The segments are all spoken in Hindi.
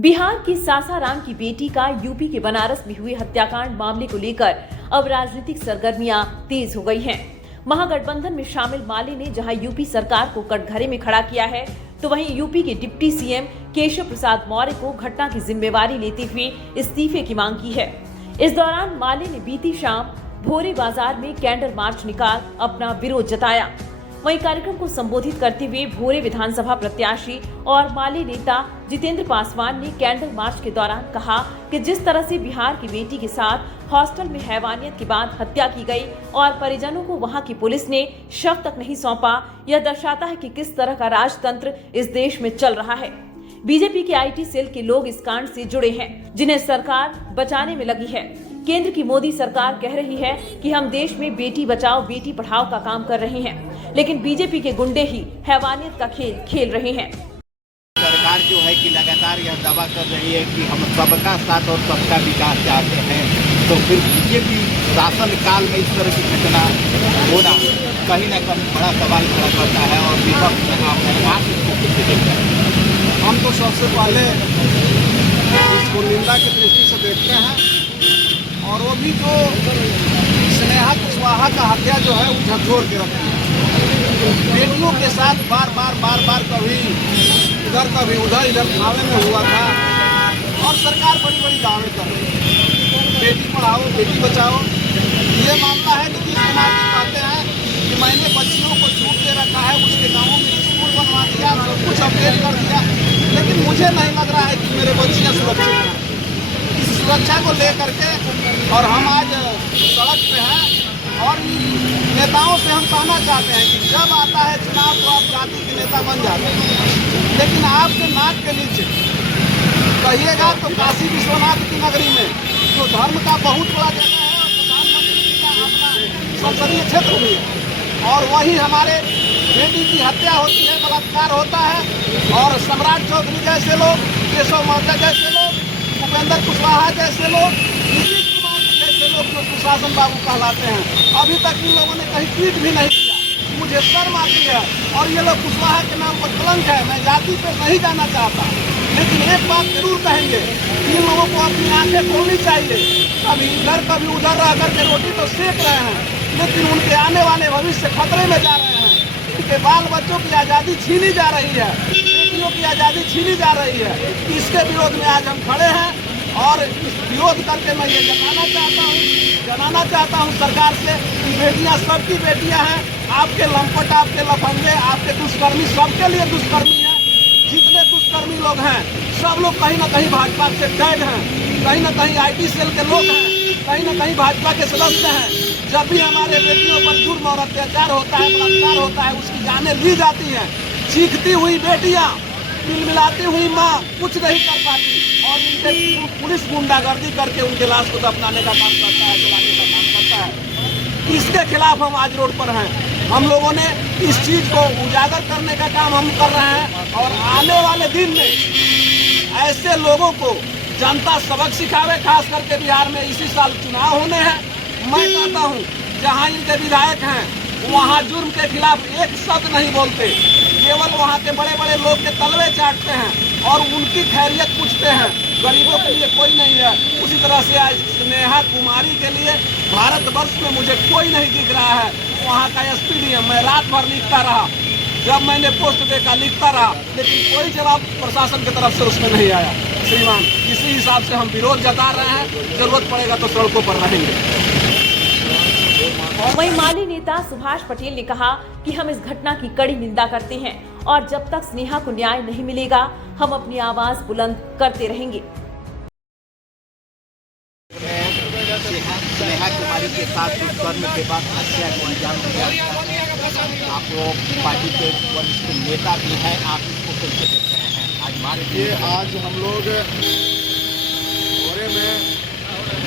बिहार की सासाराम की बेटी का यूपी के बनारस में हुए हत्याकांड मामले को लेकर अब राजनीतिक सरगर्मियां तेज हो गई हैं। महागठबंधन में शामिल माले ने जहां यूपी सरकार को कटघरे में खड़ा किया है, तो वहीं यूपी के डिप्टी सीएम केशव प्रसाद मौर्य को घटना की जिम्मेवारी लेते हुए इस्तीफे की मांग की है। इस दौरान माले ने बीती शाम भोरे बाजार में कैंडल मार्च निकाल अपना विरोध जताया। वहीं कार्यक्रम को संबोधित करते हुए भोरे विधानसभा प्रत्याशी और माले नेता जितेंद्र पासवान ने कैंडल मार्च के दौरान कहा कि जिस तरह से बिहार की बेटी के साथ हॉस्टल में हैवानियत के बाद हत्या की गई और परिजनों को वहां की पुलिस ने शव तक नहीं सौंपा, यह दर्शाता है कि किस तरह का राजतंत्र इस देश में चल रहा है। बीजेपी के आईटी सेल के लोग इस कांड से जुड़े हैं, जिन्हें सरकार बचाने में लगी है। केंद्र की मोदी सरकार कह रही है कि हम देश में बेटी बचाओ बेटी पढ़ाओ का काम कर रहे हैं, लेकिन बीजेपी के गुंडे ही हैवानियत का खेल खेल रहे हैं। सरकार जो है कि लगातार यह दावा कर रही है कि हम सबका साथ और सबका विकास चाहते हैं, तो फिर बीजेपी शासन काल में इस तरह की घटना होना कहीं न कहीं बड़ा सवाल खड़ा करता है और विपक्ष में आप इसको कैसे देखते हैं? हम तो सबसे पहले इसको निंदा की दृष्टि से देखते हैं, और वो भी जो स्नेहा कुशवाहा का हत्या जो है वो झकझोर के रखती है। बेटियों के साथ बार बार कभी उधर इधर थावे में हुआ था, और सरकार बड़ी दावे कर रही है बेटी पढ़ाओ बेटी बचाओ। ये मामला है नीतीश कुमार जी कहते हैं कि मैंने बच्चियों को छूट दे रखा है, उसके गाँवों में स्कूल बनवा दिया, सब कुछ अपडेट कर दिया, लेकिन मुझे नहीं लग रहा है कि मेरे बच्चियाँ सुरक्षित हैं। इस सुरक्षा को लेकर के और हम आज सड़क पे हैं, और नेताओं से हम कहना चाहते हैं कि जब आता है चुनाव तो आप जाति के नेता बन जाते हैं, लेकिन आपके नाक के नीचे कहिएगा तो काशी विश्वनाथ की नगरी में जो धर्म का बहुत बड़ा जगह है और प्रधानमंत्री जी का अपना संसदीय क्षेत्र भी है, और वही हमारे बेटी की हत्या होती है, बलात्कार होता है, और सम्राट चौधरी जैसे लोग, केशव मौर्य जैसे लोग, उपेंद्र कुशवाहा जैसे लोग, नीतीश कुमार जैसे लोग जो सुशासन बाबू कहलाते हैं, अभी तक इन लोगों ने कहीं ट्वीट भी नहीं किया। मुझे शर्म आती है, और ये लोग कुशवाहा के नाम पर कलंक है। मैं जाति पे नहीं जाना चाहता, लेकिन एक बात जरूर कहेंगे, इन लोगों को अपनी आंखें खोलनी चाहिए। कभी इधर कभी उधर रह करके रोटी तो सेक रहे हैं, लेकिन उनके आने वाले भविष्य खतरे में जा रहे हैं। उनके बाल बच्चों की आज़ादी छीनी जा रही है, बेटियों की आज़ादी छीनी जा रही है। इसके विरोध में आज हम खड़े हैं, और इस विरोध करके मैं ये जनाना चाहता हूँ सरकार से कि बेटियाँ सबकी बेटियाँ हैं। आपके लंपट, आपके लफंगे, आपके दुष्कर्मी सबके लिए दुष्कर्मी हैं। जितने दुष्कर्मी लोग हैं सब लोग कहीं ना कहीं भाजपा से टैग हैं, कहीं ना कहीं आईटी सेल के लोग हैं, कहीं ना कहीं भाजपा के सदस्य हैं। जब भी हमारे बेटियों पर जुर्म और अत्याचार होता है, बलात्कार होता है, उसकी जानें ली जाती हैं। चीखती हुई बेटियाँ, मिलमिलाती हुई माँ कुछ नहीं कर पाती, और इनसे पुलिस गुंडागर्दी करके उनके लाश को दफनाने का काम करता है, जलाने का काम करता है। इसके खिलाफ हम आज रोड पर हैं। हम लोगों ने इस चीज़ को उजागर करने का काम हम कर रहे हैं, और आने वाले दिन में ऐसे लोगों को जनता सबक सिखावे। खास करके बिहार में इसी साल चुनाव होने हैं। मैं कहता हूँ जहाँ इनके विधायक हैं वहाँ जुर्म के खिलाफ एक शब्द नहीं बोलते, केवल वहाँ के बड़े बड़े लोग के तलवे चाटते हैं और उनकी खैरियत पूछते हैं। गरीबों के लिए कोई नहीं है। उसी तरह से आज स्नेहा कुमारी के लिए भारतवर्ष में मुझे कोई नहीं दिख रहा है। वहाँ का एसपीडीएम मैं रात भर लिखता रहा, जब मैंने पोस्ट देखा लिखता रहा, लेकिन कोई जवाब प्रशासन की तरफ से उसमें नहीं आया। श्रीमान, इसी हिसाब से हम विरोध जता रहे हैं। जरूरत पड़ेगा तो सड़कों पर रहेंगे। वहीं माले नेता सुभाष पटेल ने कहा कि हम इस घटना की कड़ी निंदा करते हैं, और जब तक स्नेहा को न्याय नहीं मिलेगा हम अपनी आवाज बुलंद करते रहेंगे। स्नेहा कुमारी के साथ दुष्कर्म के बाद हत्या को अंजाम दिया। आप पार्टी के वरिष्ठ नेता भी हैं, आप इसको कैसे देख रहे हैं? आज हम लोग भोरे में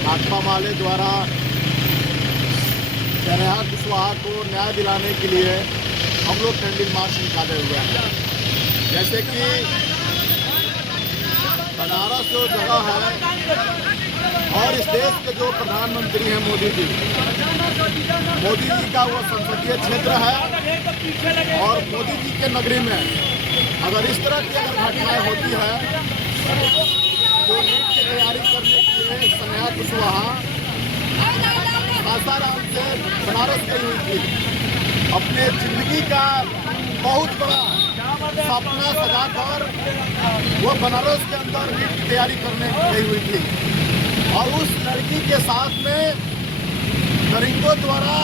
भाजपा माले द्वारा स्नेहा कुशवाहा को न्याय दिलाने के लिए हम लोग कैंडल मार्च निकाले हुए हैं। जैसे कि बनारस जो जगह है और इस देश के जो प्रधानमंत्री हैं मोदी जी का वो संसदीय क्षेत्र है, और मोदी जी के नगरी में अगर इस तरह की अगर घटनाएं होती है जो नीट की तैयारी करने के लिए स्नेहा कुशवाहा सासाराम से बनारस गई हुई थी। अपने जिंदगी का बहुत बड़ा सपना सजाकर वो बनारस के अंदर नीट की तैयारी करने गई हुई थी और उस लड़की के साथ में दरिंदों द्वारा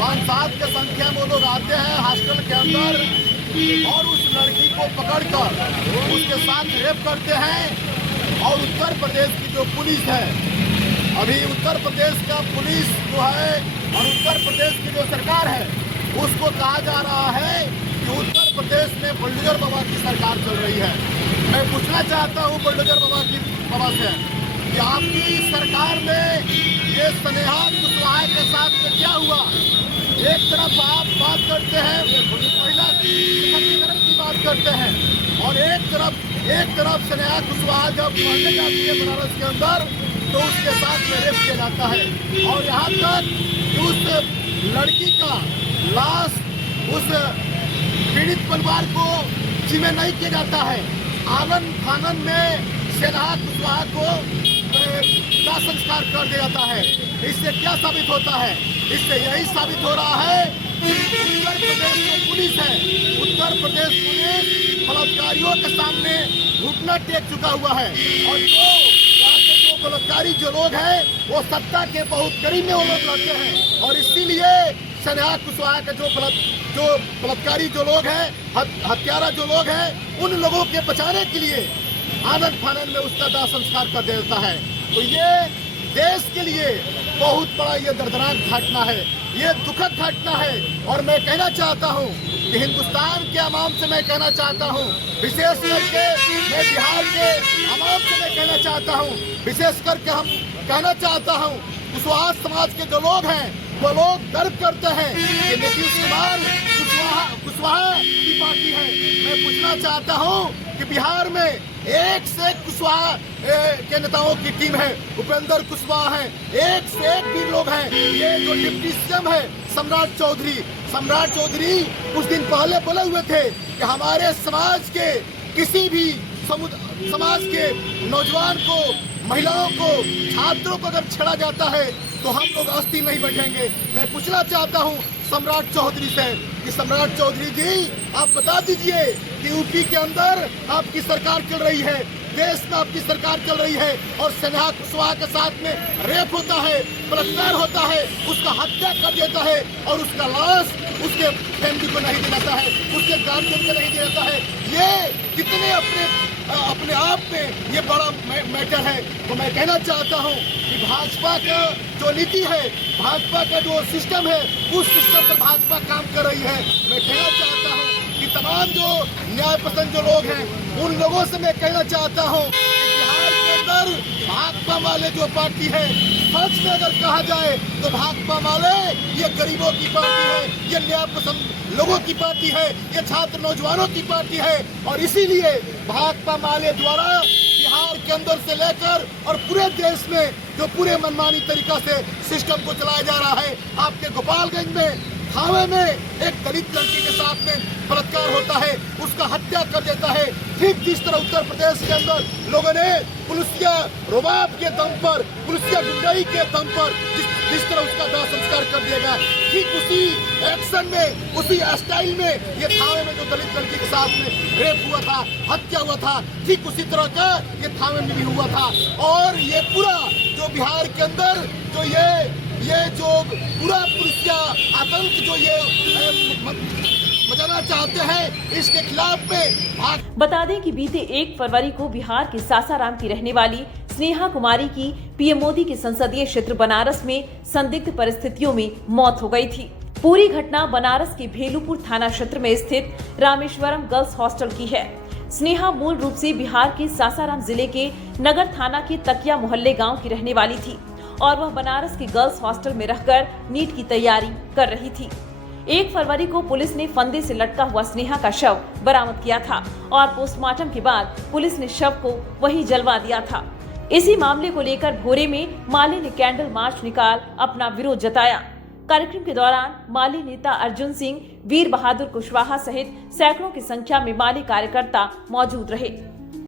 5-7 की संख्या में वो लोग आते हैं हॉस्टल के अंदर और उस लड़की को पकड़कर उसके साथ रेप करते हैं। और उत्तर प्रदेश की जो पुलिस है, अभी उत्तर प्रदेश का पुलिस जो है और उत्तर प्रदेश की जो सरकार है, उसको कहा जा रहा है कि उत्तर प्रदेश में बुलडोजर बाबा की सरकार चल रही है। मैं पूछना चाहता हूँ बुलडोजर बाबा से कि आपकी सरकार में ये स्नेहा कुशवाहा के साथ में क्या हुआ? एक तरफ आप बात करते हैं महिला सशक्तिकरण की बात करते हैं और एक तरफ स्नेहा कुशवाहा जब पढ़ने जाती है बनारस के अंदर तो उसके साथ में रेप किया जाता है और यहाँ तक उस लड़की का लाश उस पीड़ित परिवार को जिम्मे नहीं किया जाता है। आनन फानन में स्नेहा कुशवाहा को दाह संस्कार कर दिया जाता है। इससे क्या साबित होता है? इससे यही साबित हो रहा है कि उत्तर प्रदेश जो पुलिस है, उत्तर प्रदेश पुलिस बलात्कारियों के सामने घुटना टेक चुका हुआ है और जो यहाँ के जो बलात्कारी जो लोग हैं वो सत्ता के बहुत करीब में वो लोग रहते हैं और इसीलिए स्नेहा कुशवाहा के जो बलात्कारी जो लोग हैं, हत्यारा जो लोग हैं, उन लोगों के बचाने के लिए आनंद फानन में उसका दाह संस्कार कर देता है। तो ये देश के लिए बहुत बड़ा ये दर्दनाक घटना है, ये दुखद घटना है और मैं कहना चाहता हूँ कि हिंदुस्तान के अवाम से मैं कहना चाहता हूँ, विशेष करके मैं बिहार के अवाम से मैं कहना चाहता हूँ, विशेष करके हम कहना चाहता हूँ कुशवाहा समाज के जो लोग हैं वो लोग गर्व करते हैं कि नीतीश कुमार कुशवाहा की पार्टी है। मैं पूछना चाहता हूँ कि बिहार में एक से एक कुशवाहा के नेताओं की टीम है, उपेंद्र कुशवाहा है, एक से एक भी लोग हैं। ये जो डिप्टी सीएम है सम्राट चौधरी कुछ दिन पहले बोले हुए थे कि हमारे समाज के किसी भी समाज के नौजवान को, महिलाओं को, छात्रों को अगर छेड़ा जाता है तो हम लोग अस्थिर नहीं बैठेंगे। मैं पूछना चाहता हूं सम्राट चौधरी से कि सम्राट चौधरी जी आप बता दीजिए कि यूपी के अंदर आपकी सरकार चल रही है, देश में आपकी सरकार चल रही है और स्नेहा कुशवाहा के साथ में रेप होता है, बलात्कार होता है, उसका हत्या कर देता है और उसका लाश उसके फैमिली को नहीं दिया जाता है, उसके गार्जियन को नहीं दिया जाता है। ये कितने अपने आप में ये बड़ा मैटर है। तो मैं कहना चाहता हूँ कि भाजपा का जो नीति है, भाजपा का जो सिस्टम है, उस सिस्टम पर भाजपा काम कर रही है। मैं कहना चाहता हूँ कि तमाम जो न्याय पसंद जो लोग हैं उन लोगों से मैं कहना चाहता हूँ कि बिहार के अंदर भाजपा वाले जो पार्टी है, सच में अगर कहा जाए तो भाजपा वाले ये गरीबों की पार्टी है, ये न्याय पसंद लोगों की पार्टी है, ये छात्र नौजवानों की पार्टी है और इसीलिए भाजपा वाले द्वारा बिहार के अंदर से लेकर और पूरे देश में जो पूरे मनमानी तरीका से सिस्टम को चलाया जा रहा है। आपके गोपालगंज में थावे में एक दलित लड़की के साथ में बलात्कार होता है, उसका हत्या कर देता है। ठीक जिस तरह उत्तर प्रदेश के अंदर लोगों ने पुलिसिया रुबाब के दम पर, पुलिसिया गुंडाई के दम पर जिस तरह उसका दाह संस्कार कर दिया, ठीक उसी एक्शन में, उसी स्टाइल में ये थावे में जो दलित लड़की के साथ में रेप हुआ था, हत्या हुआ था, ठीक उसी तरह का ये थावे में भी हुआ था। और ये पूरा जो बिहार के अंदर जो ये जो पूरा पुलिसिया आतंक जो ये मचाना चाहते हैं, इसके खिलाफ में बता दें कि बीते 1 फरवरी को बिहार के सासाराम की रहने वाली स्नेहा कुमारी की पीएम मोदी के संसदीय क्षेत्र बनारस में संदिग्ध परिस्थितियों में मौत हो गई थी। पूरी घटना बनारस के भेलूपुर थाना क्षेत्र में स्थित रामेश्वरम गर्ल्स हॉस्टल की है। स्नेहा मूल रूप से बिहार के सासाराम जिले के नगर थाना के तकिया मोहल्ले गांव की रहने वाली थी और वह बनारस के गर्ल्स हॉस्टल में रहकर नीट की तैयारी कर रही थी। 1 फरवरी को पुलिस ने फंदे से लटका हुआ स्नेहा का शव बरामद किया था और पोस्टमार्टम के बाद पुलिस ने शव को वहीं जलवा दिया था। इसी मामले को लेकर भोरे में माले ने कैंडल मार्च निकाल अपना विरोध जताया। कार्यक्रम के दौरान माली नेता अर्जुन सिंह, वीर बहादुर कुशवाहा सहित सैकड़ों की संख्या में माली कार्यकर्ता मौजूद रहे।